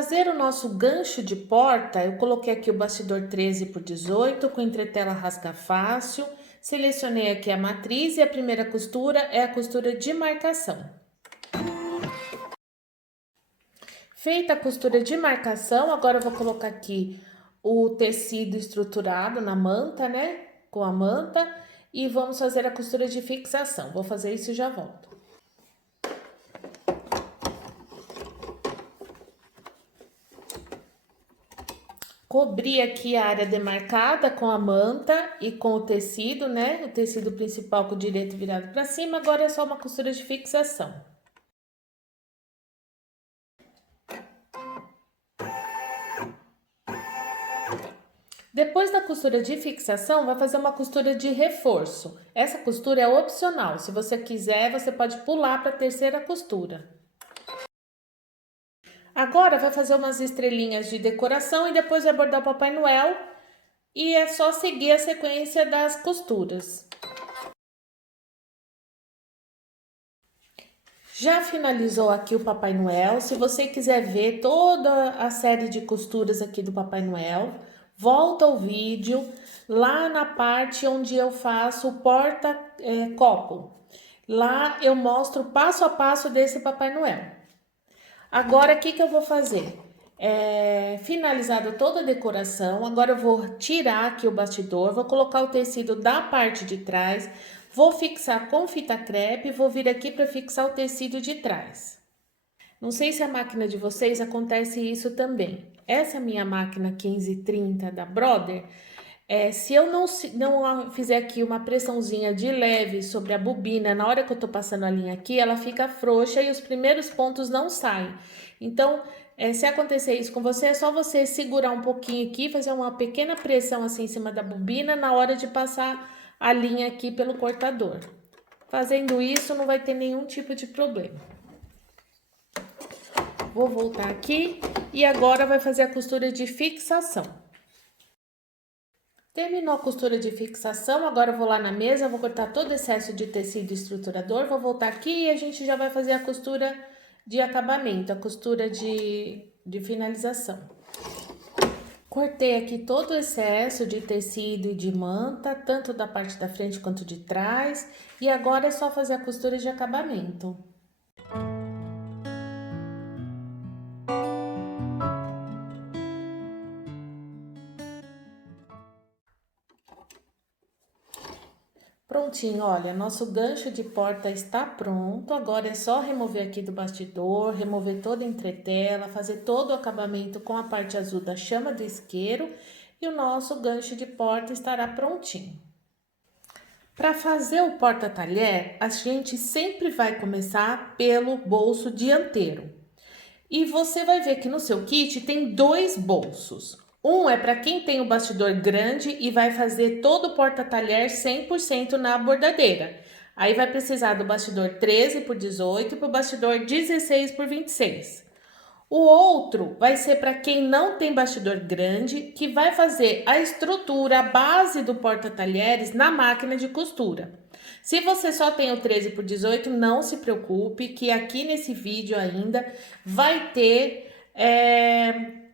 fazer o nosso gancho de porta, eu coloquei aqui o bastidor 13 por 18 com entretela rasga fácil, selecionei aqui a matriz e a primeira costura é a costura de marcação. Feita a costura de marcação, agora eu vou colocar aqui o tecido estruturado na manta, né? Com a manta e vamos fazer a costura de fixação. Vou fazer isso e já volto. Cobri aqui a área demarcada com a manta e com o tecido, né? O tecido principal com o direito virado para cima. Agora é só uma costura de fixação. Depois da costura de fixação, vai fazer uma costura de reforço. Essa costura é opcional. Se você quiser, você pode pular para a terceira costura. Agora vai fazer umas estrelinhas de decoração e depois vai bordar o Papai Noel. E é só seguir a sequência das costuras. Já finalizou aqui o Papai Noel. Se você quiser ver toda a série de costuras aqui do Papai Noel, volta o vídeo lá na parte onde eu faço o porta-copo. Lá eu mostro passo a passo desse Papai Noel. Agora, o que eu vou fazer? Finalizada toda a decoração, agora eu vou tirar aqui o bastidor, vou colocar o tecido da parte de trás, vou fixar com fita crepe, vou vir aqui para fixar o tecido de trás. Não sei se a máquina de vocês acontece isso também. Essa minha máquina 1530 da Brother, se eu não fizer aqui uma pressãozinha de leve sobre a bobina, na hora que eu tô passando a linha aqui, ela fica frouxa e os primeiros pontos não saem. Então, se acontecer isso com você, é só você segurar um pouquinho aqui, fazer uma pequena pressão assim em cima da bobina na hora de passar a linha aqui pelo cortador. Fazendo isso, não vai ter nenhum tipo de problema. Vou voltar aqui e agora vai fazer a costura de fixação. Terminou a costura de fixação, agora eu vou lá na mesa, vou cortar todo o excesso de tecido estruturador, vou voltar aqui e a gente já vai fazer a costura de acabamento, a costura de finalização. Cortei aqui todo o excesso de tecido e de manta, tanto da parte da frente quanto de trás, e agora é só fazer a costura de acabamento. Prontinho, olha, nosso gancho de porta está pronto. Agora é só remover aqui do bastidor, remover toda a entretela, fazer todo o acabamento com a parte azul da chama do isqueiro e o nosso gancho de porta estará prontinho. Para fazer o porta-talher, a gente sempre vai começar pelo bolso dianteiro. E você vai ver que no seu kit tem dois bolsos. Um é para quem tem o bastidor grande e vai fazer todo o porta-talher 100% na bordadeira. Aí vai precisar do bastidor 13 por 18 e para o bastidor 16 por 26. O outro vai ser para quem não tem bastidor grande, que vai fazer a estrutura, a base do porta-talheres na máquina de costura. Se você só tem o 13 por 18, não se preocupe, que aqui nesse vídeo ainda vai ter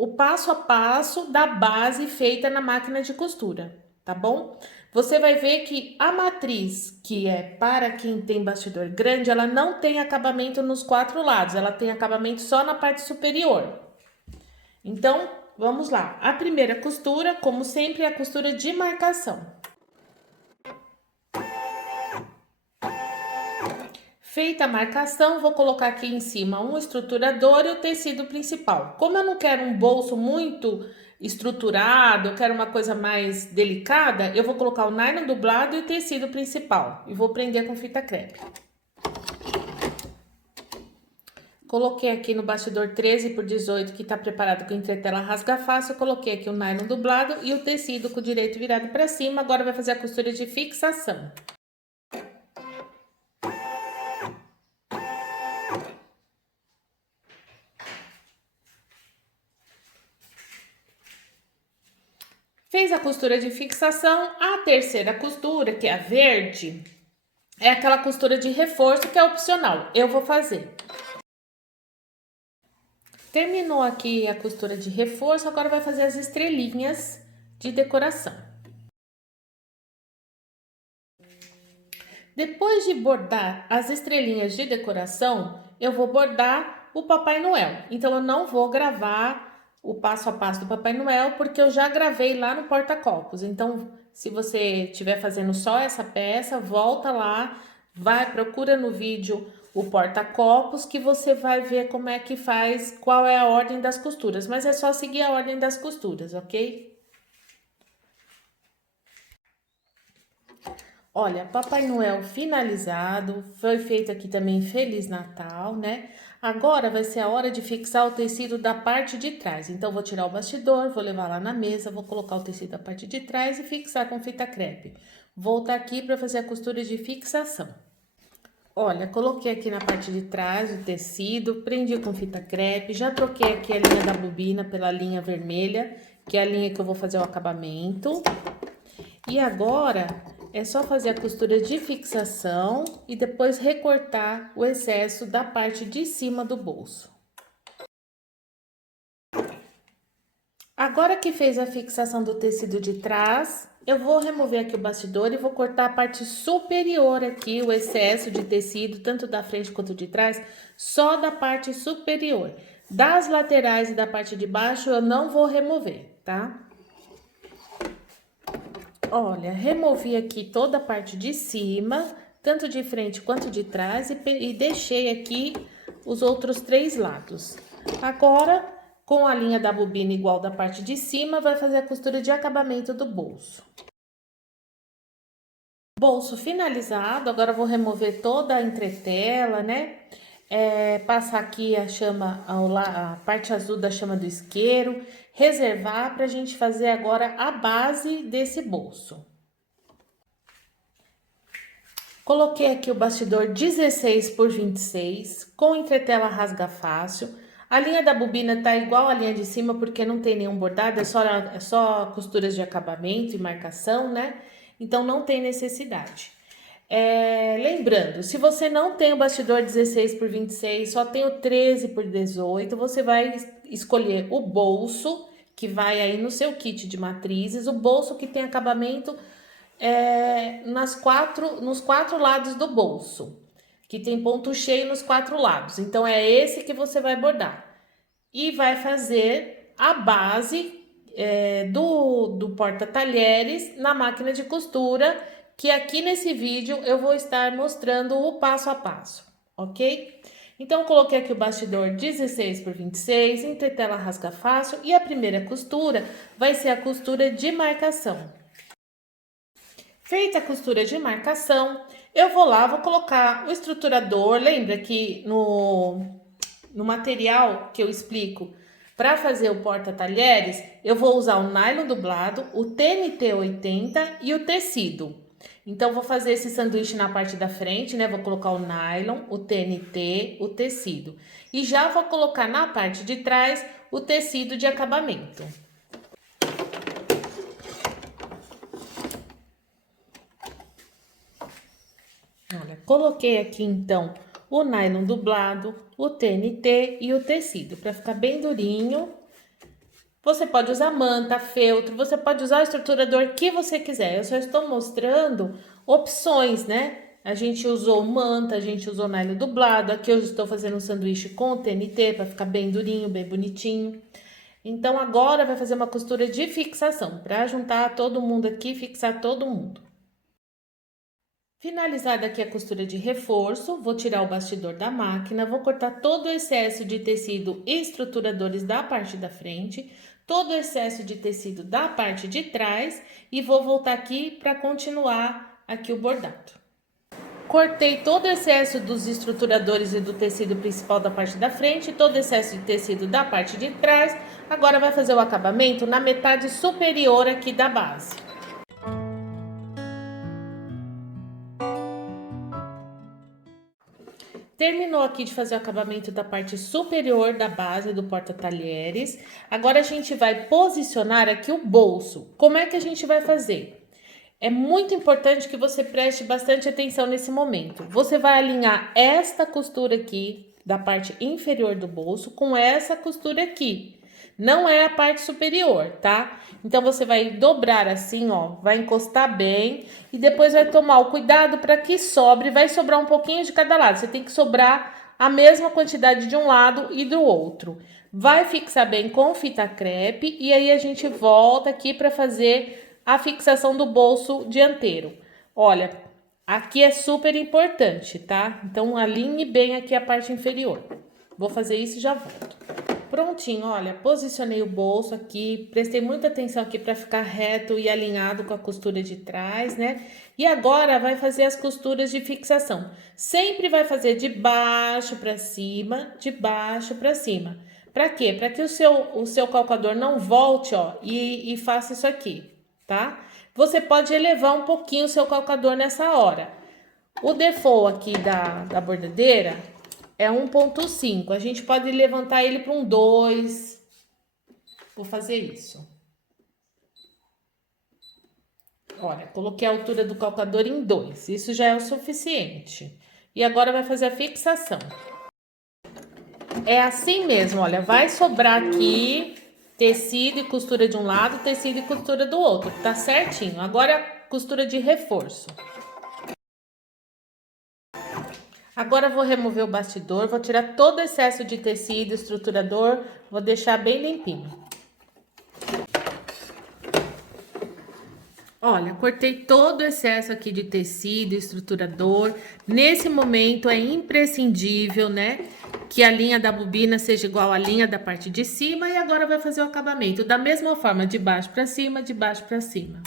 o passo a passo da base feita na máquina de costura, tá bom? Você vai ver que a matriz, que é para quem tem bastidor grande, ela não tem acabamento nos quatro lados, ela tem acabamento só na parte superior. Então, vamos lá. A primeira costura, como sempre, é a costura de marcação. Feita a marcação, vou colocar aqui em cima um estruturador e o tecido principal. Como eu não quero um bolso muito estruturado, eu quero uma coisa mais delicada, eu vou colocar o nylon dublado e o tecido principal. E vou prender com fita crepe. Coloquei aqui no bastidor 13 por 18, que tá preparado com entretela rasga fácil, eu coloquei aqui o nylon dublado e o tecido com o direito virado para cima. Agora vai fazer a costura de fixação. Fez a costura de fixação, a terceira costura, que é a verde, é aquela costura de reforço que é opcional. Eu vou fazer. Terminou aqui a costura de reforço, agora vai fazer as estrelinhas de decoração. Depois de bordar as estrelinhas de decoração, eu vou bordar o Papai Noel. Então, eu não vou gravar o passo a passo do Papai Noel, porque eu já gravei lá no porta-copos. Então, se você estiver fazendo só essa peça, volta lá, procura no vídeo o porta-copos, que você vai ver como é que faz, qual é a ordem das costuras. Mas é só seguir a ordem das costuras, ok? Olha, Papai Noel finalizado, foi feito aqui também Feliz Natal, né? Agora vai ser a hora de fixar o tecido da parte de trás. Então, vou tirar o bastidor, vou levar lá na mesa, vou colocar o tecido da parte de trás e fixar com fita crepe. Voltar aqui para fazer a costura de fixação. Olha, coloquei aqui na parte de trás o tecido, prendi com fita crepe, já troquei aqui a linha da bobina pela linha vermelha, que é a linha que eu vou fazer o acabamento. E agora é só fazer a costura de fixação e depois recortar o excesso da parte de cima do bolso. Agora que fez a fixação do tecido de trás, eu vou remover aqui o bastidor e vou cortar a parte superior aqui, o excesso de tecido, tanto da frente quanto de trás, só da parte superior. Das laterais e da parte de baixo eu não vou remover, tá? Olha, removi aqui toda a parte de cima, tanto de frente quanto de trás, e deixei aqui os outros 3 lados. Agora, com a linha da bobina igual da parte de cima, vai fazer a costura de acabamento do bolso. Bolso finalizado, agora vou remover toda a entretela, né? Passar aqui a parte azul da chama do isqueiro, reservar para a gente fazer agora a base desse bolso. Coloquei aqui o bastidor 16 por 26, com entretela rasga fácil. A linha da bobina tá igual a linha de cima, porque não tem nenhum bordado, é só costuras de acabamento e marcação, né? Então, não tem necessidade. Lembrando, se você não tem o bastidor 16 por 26, só tem o 13 por 18, você vai escolher o bolso, que vai aí no seu kit de matrizes, o bolso que tem acabamento nos 4 lados do bolso, que tem ponto cheio nos 4 lados. Então, é esse que você vai bordar. E vai fazer a base do porta-talheres na máquina de costura, que aqui nesse vídeo eu vou estar mostrando o passo a passo, ok? Então, coloquei aqui o bastidor 16 por 26, entretela rasga fácil, e a primeira costura vai ser a costura de marcação. Feita a costura de marcação, eu vou colocar o estruturador. Lembra que no material que eu explico para fazer o porta-talheres, eu vou usar o nylon dublado, o TNT 80 e o tecido. Então, vou fazer esse sanduíche na parte da frente, né? Vou colocar o nylon, o TNT, o tecido. E já vou colocar na parte de trás o tecido de acabamento. Olha, coloquei aqui então o nylon dublado, o TNT e o tecido, para ficar bem durinho. Você pode usar manta, feltro, você pode usar o estruturador que você quiser. Eu só estou mostrando opções, né? A gente usou manta, a gente usou nylon dublado. Aqui eu estou fazendo um sanduíche com TNT para ficar bem durinho, bem bonitinho. Então, agora vai fazer uma costura de fixação, para juntar todo mundo aqui, fixar todo mundo. Finalizada aqui a costura de reforço, vou tirar o bastidor da máquina, vou cortar todo o excesso de tecido e estruturadores da parte da frente, todo o excesso de tecido da parte de trás e vou voltar aqui para continuar aqui o bordado. Cortei todo o excesso dos estruturadores e do tecido principal da parte da frente, todo o excesso de tecido da parte de trás. Agora vai fazer o acabamento na metade superior aqui da base. Terminou aqui de fazer o acabamento da parte superior da base do porta-talheres. Agora, a gente vai posicionar aqui o bolso. Como é que a gente vai fazer? É muito importante que você preste bastante atenção nesse momento. Você vai alinhar esta costura aqui da parte inferior do bolso com essa costura aqui. Não é a parte superior, tá? Então, você vai dobrar assim, ó, vai encostar bem e depois vai tomar o cuidado para que sobre, vai sobrar um pouquinho de cada lado. Você tem que sobrar a mesma quantidade de um lado e do outro. Vai fixar bem com fita crepe e aí a gente volta aqui para fazer a fixação do bolso dianteiro. Olha, aqui é super importante, tá? Então, alinhe bem aqui a parte inferior. Vou fazer isso e já volto. Prontinho, olha, posicionei o bolso aqui, prestei muita atenção aqui para ficar reto e alinhado com a costura de trás, né? E agora vai fazer as costuras de fixação. Sempre vai fazer de baixo para cima, de baixo para cima. Para quê? Para que o seu calcador não volte, ó, e faça isso aqui, tá? Você pode elevar um pouquinho o seu calcador nessa hora. O default aqui da bordadeira é 1,5. A gente pode levantar ele para um 2. Vou fazer isso. Olha, coloquei a altura do calcador em 2. Isso já é o suficiente. E agora vai fazer a fixação. É assim mesmo, olha, vai sobrar aqui tecido e costura de um lado, tecido e costura do outro, tá certinho. Agora, costura de reforço. Agora, vou remover o bastidor, vou tirar todo o excesso de tecido, estruturador, vou deixar bem limpinho. Olha, cortei todo o excesso aqui de tecido, estruturador. Nesse momento, é imprescindível, né, que a linha da bobina seja igual à linha da parte de cima. E agora vai fazer o acabamento da mesma forma, de baixo para cima, de baixo para cima.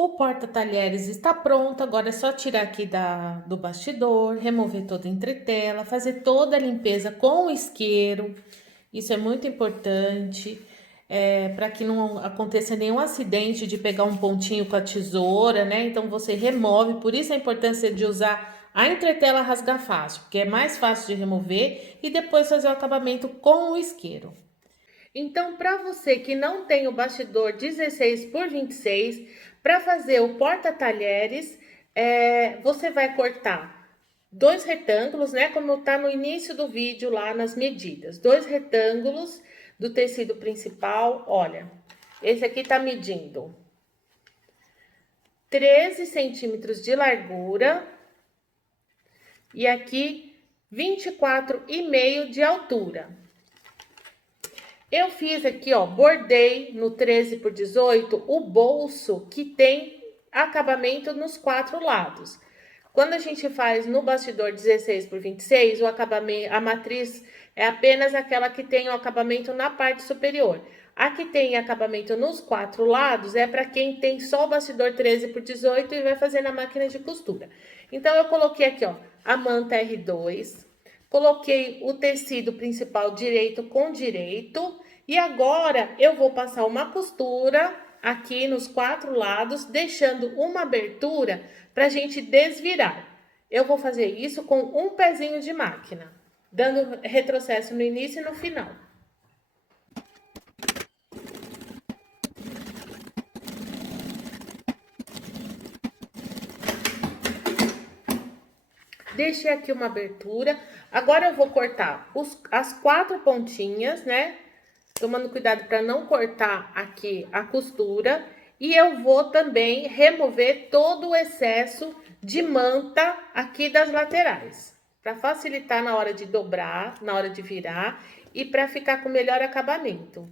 O porta-talheres está pronto, agora é só tirar aqui do bastidor, remover toda a entretela, fazer toda a limpeza com o isqueiro. Isso é muito importante, para que não aconteça nenhum acidente de pegar um pontinho com a tesoura, né? Então, você remove, por isso a importância de usar a entretela rasga fácil, porque é mais fácil de remover e depois fazer o acabamento com o isqueiro. Então, para você que não tem o bastidor 16 por 26, para fazer o porta-talheres, você vai cortar 2 retângulos, né? Como tá no início do vídeo lá nas medidas. 2 retângulos do tecido principal, olha. Esse aqui tá medindo 13 centímetros de largura e aqui 24,5 de altura. Eu fiz aqui, ó, bordei no 13 por 18 o bolso que tem acabamento nos 4 lados. Quando a gente faz no bastidor 16 por 26, o acabamento, a matriz é apenas aquela que tem o acabamento na parte superior. A que tem acabamento nos 4 lados é para quem tem só o bastidor 13 por 18 e vai fazer na máquina de costura. Então, eu coloquei aqui, ó, a manta R2. Coloquei o tecido principal direito com direito e agora eu vou passar uma costura aqui nos 4 lados, deixando uma abertura para a gente desvirar. Eu vou fazer isso com um pezinho de máquina, dando retrocesso no início e no final. Deixei aqui uma abertura. Agora eu vou cortar as 4 pontinhas, né? Tomando cuidado para não cortar aqui a costura. E eu vou também remover todo o excesso de manta aqui das laterais. Para facilitar na hora de dobrar, na hora de virar e para ficar com melhor acabamento.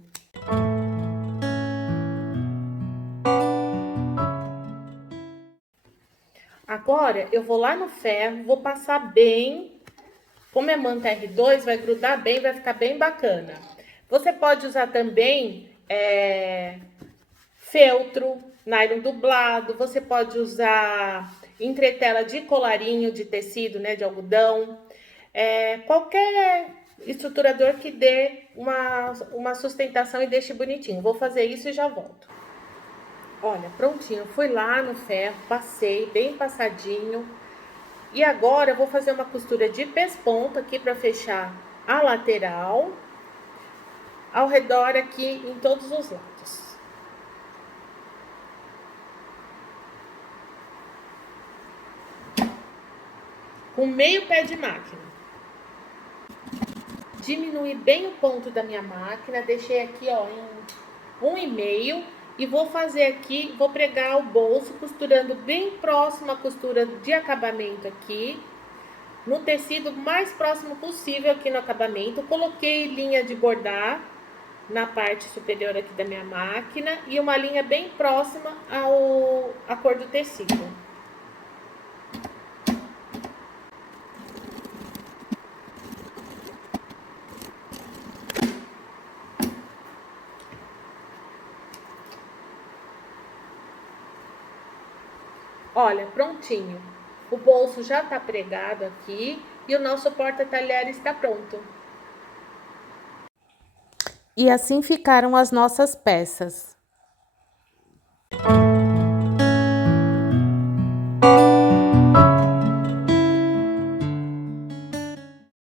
Agora, eu vou lá no ferro, vou passar bem. Como é manta R2, vai grudar bem, vai ficar bem bacana. Você pode usar também feltro, nylon dublado. Você pode usar entretela de colarinho de tecido, né, de algodão. Qualquer estruturador que dê uma sustentação e deixe bonitinho. Vou fazer isso e já volto. Olha, prontinho, fui lá no ferro, passei bem passadinho. E agora eu vou fazer uma costura de pesponto aqui para fechar a lateral, ao redor aqui em todos os lados. com meio pé de máquina. Diminui bem o ponto da minha máquina, deixei aqui, ó, em 1,5 e vou fazer aqui, vou pregar o bolso costurando bem próximo à costura de acabamento aqui, no tecido mais próximo possível aqui no acabamento. Coloquei linha de bordar na parte superior aqui da minha máquina e uma linha bem próxima à cor do tecido. Olha, prontinho. O bolso já tá pregado aqui e o nosso porta-talher está pronto. E assim ficaram as nossas peças.